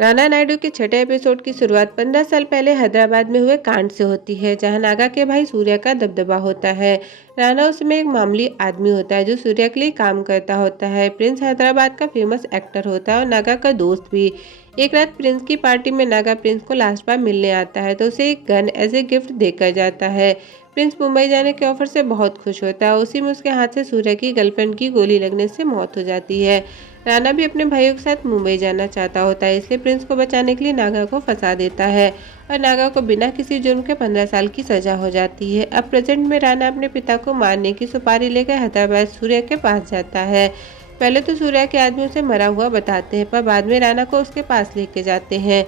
राणा नायडू के छठे एपिसोड की शुरुआत 15 साल पहले हैदराबाद में हुए कांड से होती है, जहां नागा के भाई सूर्या का दबदबा होता है। राणा उसमें एक मामूली आदमी होता है जो सूर्या के लिए काम करता होता है। प्रिंस हैदराबाद का फेमस एक्टर होता है और नागा का दोस्त भी। एक रात प्रिंस की पार्टी में नागा प्रिंस को लास्ट बार मिलने आता है तो उसे एक गन एज ए गिफ्ट देकर जाता है। प्रिंस मुंबई जाने के ऑफर से बहुत खुश होता है। उसी में उसके हाथ से सूर्या की गर्लफ्रेंड की गोली लगने से मौत हो जाती है। राणा भी अपने भाइयों के साथ मुंबई जाना चाहता होता है, इसलिए प्रिंस को बचाने के लिए नागा को फंसा देता है और नागा को बिना किसी जुर्म के 15 साल की सजा हो जाती है। अब प्रेजेंट में राणा अपने पिता को मारने की सुपारी लेकर हैदराबाद सूर्या के पास जाता है। पहले तो सूर्या के आदमी उसे मरा हुआ बताते हैं, पर बाद में राणा को उसके पास लेके जाते हैं।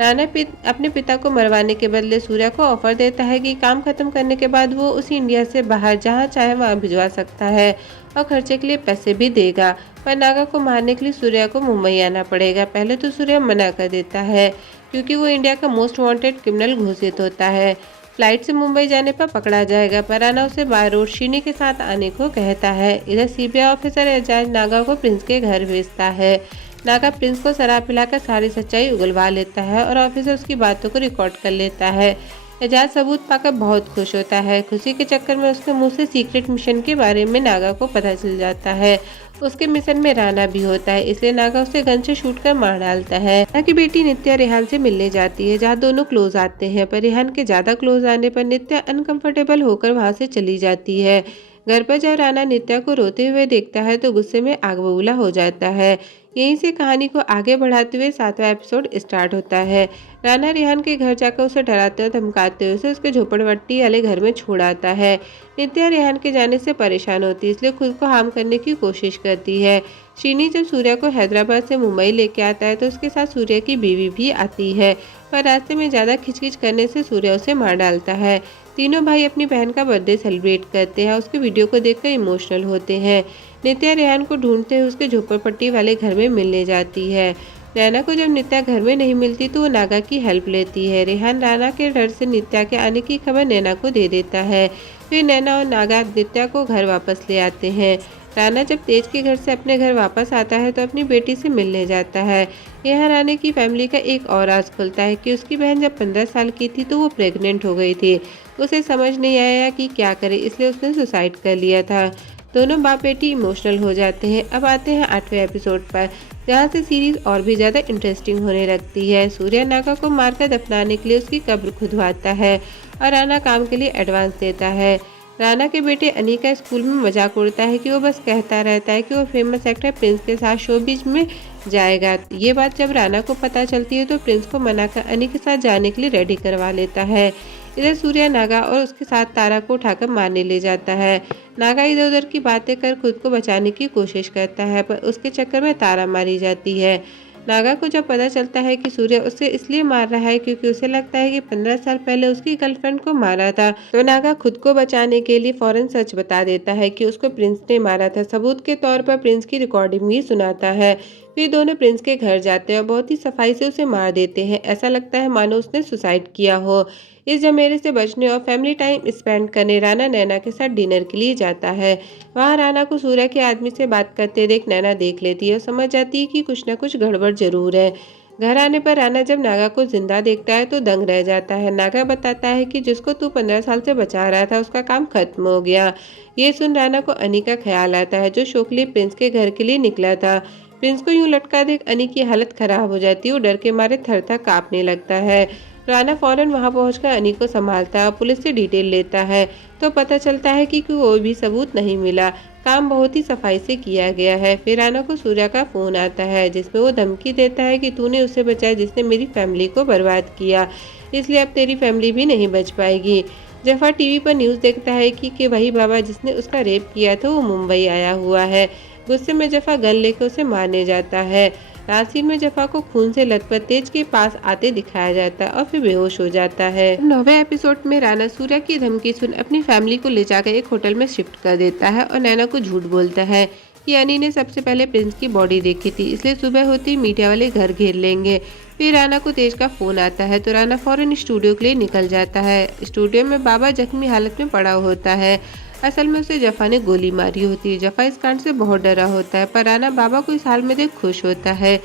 राणा अपने पिता को मरवाने के बदले सूर्या को ऑफर देता है कि काम खत्म करने के बाद वो उसे इंडिया से बाहर जहां चाहे वहां भिजवा सकता है और खर्चे के लिए पैसे भी देगा। पर नागा को मारने के लिए सूर्या को मुंबई आना पड़ेगा। पहले तो सूर्या मना कर देता है क्योंकि वो इंडिया का मोस्ट वांटेड क्रिमिनल घोषित होता है। फ्लाइट से मुंबई जाने पर पकड़ा जाएगा, पर राणा उसे बाय रोड शीनी के साथ आने को कहता है। इधर सीबीआई ऑफिसर एजाज नागा को प्रिंस के घर भेजता है। नागा प्रिंस को शराब पिलाकर सारी सच्चाई उगलवा लेता है और ऑफिसर उसकी बातों को रिकॉर्ड कर लेता है। एजाज सबूत पाकर बहुत खुश होता है। खुशी के चक्कर में उसके मुंह से सीक्रेट मिशन के बारे में नागा को पता चल जाता है। उसके मिशन में राणा भी होता है, इसलिए नागा उसे गन से शूट कर मार डालता है। नागा की बेटी नित्या रेहान से मिलने जाती है, जहाँ दोनों क्लोज आते हैं, पर रेहान के ज्यादा क्लोज आने पर नित्या अनकंफर्टेबल होकर वहां से चली जाती है। घर पर जब राणा नित्या को रोते हुए देखता है तो गुस्से में आग बबूला हो जाता है। यहीं से कहानी को आगे बढ़ाते हुए 7वां एपिसोड स्टार्ट होता है। राणा रेहान के घर जाकर उसे डराते और धमकाते हुए उसे उसके झोपड़पट्टी वाले घर में छोड़ आता है। नित्या रेहान के जाने से परेशान होती है, इसलिए खुद को हार्म करने की कोशिश करती है। शीनी जब सूर्या को हैदराबाद से मुंबई लेके आता है तो उसके साथ सूर्या की बीवी भी आती है, पर रास्ते में ज्यादा खिचखिच करने से सूर्या उसे मार डालता है। तीनों भाई अपनी बहन का बर्थडे सेलिब्रेट करते हैं, उसके वीडियो को देखकर इमोशनल होते हैं। नित्या रेहान को ढूंढते हुए उसके झोपड़पट्टी वाले घर में मिलने जाती है। रैना को जब नित्या घर में नहीं मिलती तो वो नागा की हेल्प लेती है। रेहान राणा के डर से नित्या के आने की खबर नैना को दे देता है। फिर नैना और नागा नित्या को घर वापस ले आते हैं। राणा जब तेज के घर से अपने घर वापस आता है तो अपनी बेटी से मिलने जाता है। यहाँ राणा की फैमिली का एक और राज खुलता है कि उसकी बहन जब 15 साल की थी तो वो प्रेग्नेंट हो गई थी। उसे समझ नहीं आया कि क्या करे, इसलिए उसने सुसाइड कर लिया था। दोनों बाप बेटी इमोशनल हो जाते हैं। अब आते हैं 8वें एपिसोड पर, जहाँ से सीरीज और भी ज़्यादा इंटरेस्टिंग होने लगती है। सूर्या नागा को मारकर दफनाने के लिए उसकी कब्र खुदवाता है और राणा काम के लिए एडवांस देता है। राणा के बेटे अनिका स्कूल में मजाक उड़ता है कि वो बस कहता रहता है कि वो फेमस एक्टर प्रिंस के साथ शोबिज में जाएगा। ये बात जब राणा को पता चलती है तो प्रिंस को मनाकर अनिका के साथ जाने के लिए रेडी करवा लेता है। इधर सूर्या नागा और उसके साथ तारा को उठाकर मारने ले जाता है। नागा इधर उधर की बातें कर खुद को बचाने की कोशिश करता है, पर उसके चक्कर में तारा मारी जाती है। नागा को जब पता चलता है कि सूर्या उसे इसलिए मार रहा है क्योंकि उसे लगता है कि 15 साल पहले उसकी गर्लफ्रेंड को मारा था, तो नागा खुद को बचाने के लिए फौरन सच बता देता है कि उसको प्रिंस ने मारा था। सबूत के तौर पर प्रिंस की रिकॉर्डिंग भी सुनाता है। फिर दोनों प्रिंस के घर जाते हैं और बहुत ही सफाई से उसे मार देते हैं। ऐसा लगता है मानो उसने सुसाइड किया हो। इस झमेले से बचने और फैमिली टाइम स्पेंड करने राणा नैना के साथ डिनर के लिए जाता है। वहाँ राणा को सूर्या के आदमी से बात करते देख नैना देख लेती है और समझ जाती है कि कुछ न कुछ गड़बड़ जरूर है। घर आने पर राणा जब नागा को जिंदा देखता है तो दंग रह जाता है। नागा बताता है कि जिसको तू 15 साल से बचा रहा था उसका काम खत्म हो गया। ये सुन राणा को अनी का ख्याल आता है, जो शोकली प्रिंस के घर के लिए निकला था। प्रिंस को यूं लटका देख अनी की हालत खराब हो जाती है। वो डर के मारे थर थर कांपने लगता है। राणा फौरन वहां पहुंचकर अनी को संभालता है और पुलिस से डिटेल लेता है, तो पता चलता है कि कोई भी सबूत नहीं मिला। काम बहुत ही सफाई से किया गया है। फिर राणा को सूर्या का फोन आता है, जिसमें वो धमकी देता है कि तूने उसे बचाया जिसने मेरी फैमिली को बर्बाद किया, इसलिए अब तेरी फैमिली भी नहीं बच पाएगी। जफर टीवी पर न्यूज़ देखता है कि वही बाबा जिसने उसका रेप किया था वो मुंबई आया हुआ है। गुस्से में जफा गन लेकर उसे मारने जाता है। रात में जफा को खून से लथपथ तेज के पास आते दिखाया जाता है और फिर बेहोश हो जाता है। 9वें एपिसोड में राणा सूर्या की धमकी सुन अपनी फैमिली को ले जाकर एक होटल में शिफ्ट कर देता है और नैना को झूठ बोलता है कि अनी ने सबसे पहले प्रिंस की बॉडी देखी थी, इसलिए सुबह होती ही मीडिया वाले घर घेर लेंगे। फिर राणा को तेज का फोन आता है तो राणा फौरन स्टूडियो के लिए निकल जाता है। स्टूडियो में बाबा जख्मी हालत में पड़ा होता है। असल में उसे जफा ने गोली मारी होती है। जफा इस कांड से बहुत डरा होता है, पर राणा बाबा को इस हाल में देख खुश होता है।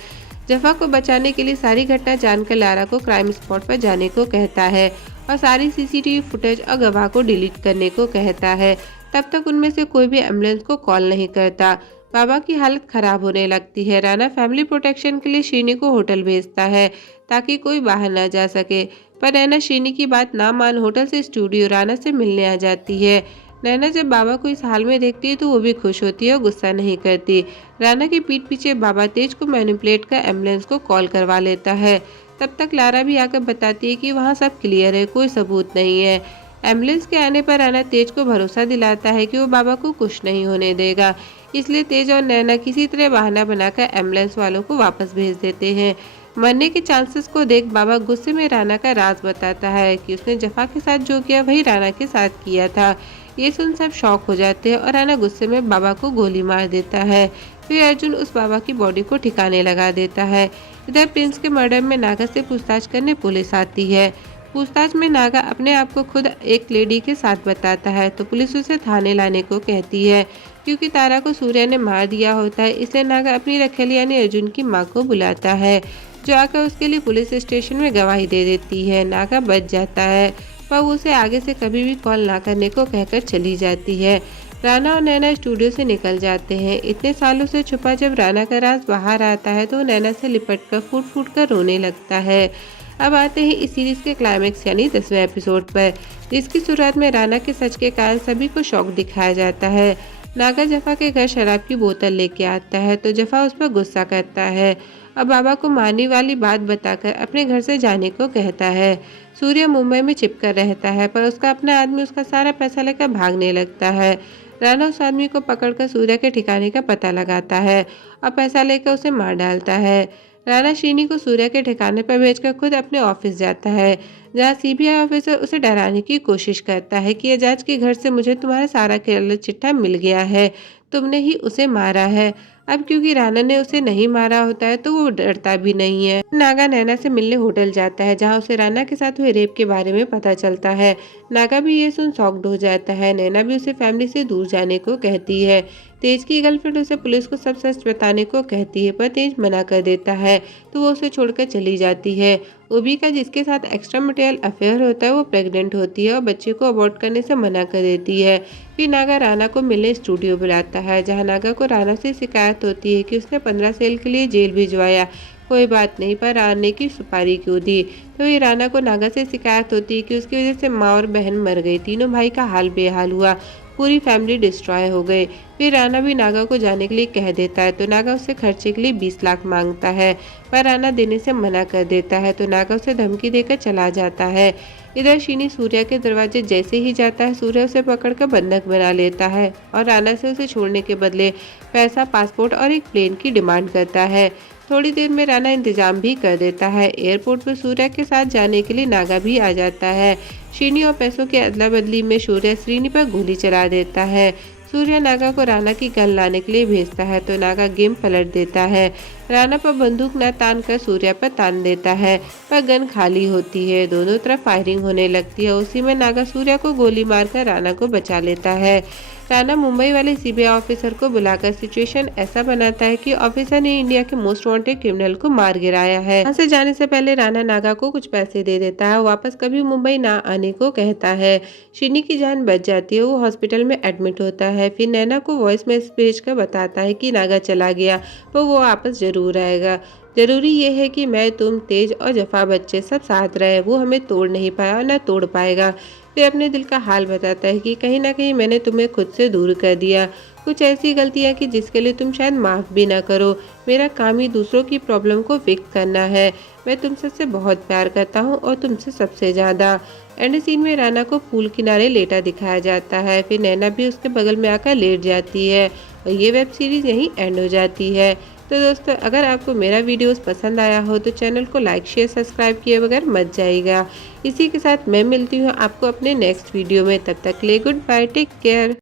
जफा को बचाने के लिए सारी घटना जानकर लारा को क्राइम स्पॉट पर जाने को कहता है और सारी सीसीटीवी फुटेज और गवाह को डिलीट करने को कहता है। तब तक उनमें से कोई भी एम्बुलेंस को कॉल नहीं करता। बाबा की हालत खराब होने लगती है। राना फैमिली प्रोटेक्शन के लिए श्रीनी को होटल भेजता है ताकि कोई बाहर ना जा सके, पर नैना श्रीनी की बात ना मान होटल से स्टूडियो राना से मिलने आ जाती है। नैना जब बाबा को इस हाल में देखती है तो वो भी खुश होती है और गुस्सा नहीं करती। राना की पीठ पीछे बाबा तेज को मैनिपुलेट कर एम्बुलेंस को कॉल करवा लेता है। तब तक लारा भी आकर बताती है कि वहाँ सब क्लियर है, कोई सबूत नहीं है। एम्बुलेंस के आने पर राना तेज को भरोसा दिलाता है कि वो बाबा को कुछ नहीं होने देगा। इसलिए तेज और नैना किसी तरह बहाना बनाकर एम्बुलेंस वालों को वापस भेज देते हैं। मरने के चांसेस को देख बाबा गुस्से में राना का राज बताता है कि उसने जफा के साथ जो किया वही राना के साथ किया था। ये सुन सब शॉक हो जाते हैं और राना गुस्से में बाबा को गोली मार देता है। फिर अर्जुन उस बाबा की बॉडी को ठिकाने लगा देता है। इधर प्रिंस के मर्डर में नागा से पूछताछ करने पुलिस आती है। पूछताछ में नागा अपने आप को खुद एक लेडी के साथ बताता है तो पुलिस उसे थाने लाने को कहती है। क्योंकि तारा को सूर्या ने मार दिया होता है इसलिए नागा अपनी रखेली यानी अर्जुन की माँ को बुलाता है, जो आकर उसके लिए पुलिस स्टेशन में गवाही दे देती है। नागा बच जाता है पर उसे आगे से कभी भी कॉल ना करने को कहकर चली जाती है। राना और नैना स्टूडियो से निकल जाते हैं। इतने सालों से छुपा जब राना का राज बाहर आता है तो नैना से लिपट कर फूट फूट कर रोने लगता है। अब आते हैं इस सीरीज के क्लाइमेक्स यानी 10वें एपिसोड पर, जिसकी शुरुआत में राना के सच के कारण सभी को शौक दिखाया जाता है। नागा जफा के घर शराब की बोतल लेके आता है तो जफा उस पर गुस्सा करता है और बाबा को मारने वाली बात बताकर अपने घर से जाने को कहता है। सूर्य मुंबई में चिपकर रहता है पर उसका अपना आदमी उसका सारा पैसा लेकर भागने लगता है। राना उस आदमी को पकड़कर सूर्य के ठिकाने का पता लगाता है और पैसा लेकर उसे मार डालता है। राना श्रीनी को सूर्य के ठिकाने पर भेजकर खुद अपने ऑफिस जाता है, जहां सीबीआई ऑफिसर उसे डराने की कोशिश करता है कि एजाज के घर से मुझे तुम्हारा सारा केरल चिट्ठा मिल गया है, तुमने ही उसे मारा है। अब क्योंकि राना ने उसे नहीं मारा होता है तो वो डरता भी नहीं है। नागा नैना से मिलने होटल जाता है जहां उसे राना के साथ हुए रेप के बारे में पता चलता है। नागा भी ये सुन शॉक्ड हो जाता है। नैना भी उसे फैमिली से दूर जाने को कहती है। तेज की गर्लफ्रेंड उसे पुलिस को सब सच बताने को कहती है पर तेज मना कर देता है तो वो उसे छोड़कर चली जाती है। ओबिका जिसके साथ एक्स्ट्रा मटेरियल अफेयर होता है वो प्रेग्नेंट होती है और बच्चे को अबॉर्ट करने से मना कर देती है। फिर नागा राना को मिलने स्टूडियो बुलाता है जहां नागा को राना से शिकायत होती है कि उसने 15 साल के लिए जेल भिजवाया, कोई बात नहीं पर राना की सुपारी क्यों दी। तो ये राना को नागा से शिकायत होती है कि उसकी वजह से माँ और बहन मर गई, तीनों भाई का हाल बेहाल हुआ, पूरी फैमिली डिस्ट्रॉय हो गई। फिर राना भी नागा को जाने के लिए कह देता है तो नागा उससे खर्चे के लिए 20 लाख मांगता है पर राना देने से मना कर देता है तो नागा उसे धमकी देकर चला जाता है। इधर शीनी सूर्या के दरवाजे जैसे ही जाता है सूर्या उसे पकड़कर बंधक बना लेता है और राना से उसे छोड़ने के बदले पैसा, पासपोर्ट और एक प्लेन की डिमांड करता है। थोड़ी देर में राना इंतजाम भी कर देता है। एयरपोर्ट पर सूर्या के साथ जाने के लिए नागा भी आ जाता है। श्रीनी और पैसों की अदला बदली में सूर्या श्रीनी पर गोली चला देता है। सूर्या नागा को राना की गन लाने के लिए भेजता है तो नागा गेम पलट देता है। राना पर बंदूक न तान कर सूर्या पर तान देता है पर गन खाली होती है। दोनों तरफ फायरिंग होने लगती है। उसी में नागा सूर्या को गोली मारकर राना को बचा लेता है। राना मुंबई वाले सीबीआई ऑफिसर को बुलाकर सिचुएशन ऐसा बनाता है कि ऑफिसर ने इंडिया के मोस्ट वांटेड क्रिमिनल को मार गिराया है। यहाँ से जाने से पहले राना नागा को कुछ पैसे दे देता है, वापस कभी मुंबई ना आने को कहता है। शिनी की जान बच जाती है, वो हॉस्पिटल में एडमिट होता है। फिर नैना को वॉइस मैसेज भेजकर बताता है कि नागा चला गया तो वो वापस जरूर आएगा। जरूरी ये है कि मैं, तुम, तेज और जफा बच्चे सब साथ रहे, वो हमें तोड़ नहीं पाया और न तोड़ पाएगा। फिर अपने दिल का हाल बताता है कि कहीं ना कहीं मैंने तुम्हें खुद से दूर कर दिया, कुछ ऐसी गलतियां कि जिसके लिए तुम शायद माफ़ भी ना करो। मेरा काम ही दूसरों की प्रॉब्लम को फिक्स करना है। मैं तुमसे से बहुत प्यार करता हूँ और तुमसे सबसे ज़्यादा। एंड सीन में राना को पूल किनारे लेटा दिखाया जाता है। फिर नैना भी उसके बगल में आकर लेट जाती है और ये वेब सीरीज़ यहीं एंड हो जाती है। तो दोस्तों, अगर आपको मेरा वीडियोस पसंद आया हो तो चैनल को लाइक, शेयर, सब्सक्राइब किए बगैर मत जाइएगा। इसी के साथ मैं मिलती हूँ आपको अपने नेक्स्ट वीडियो में। तब तक के लिए गुड बाय, टेक केयर।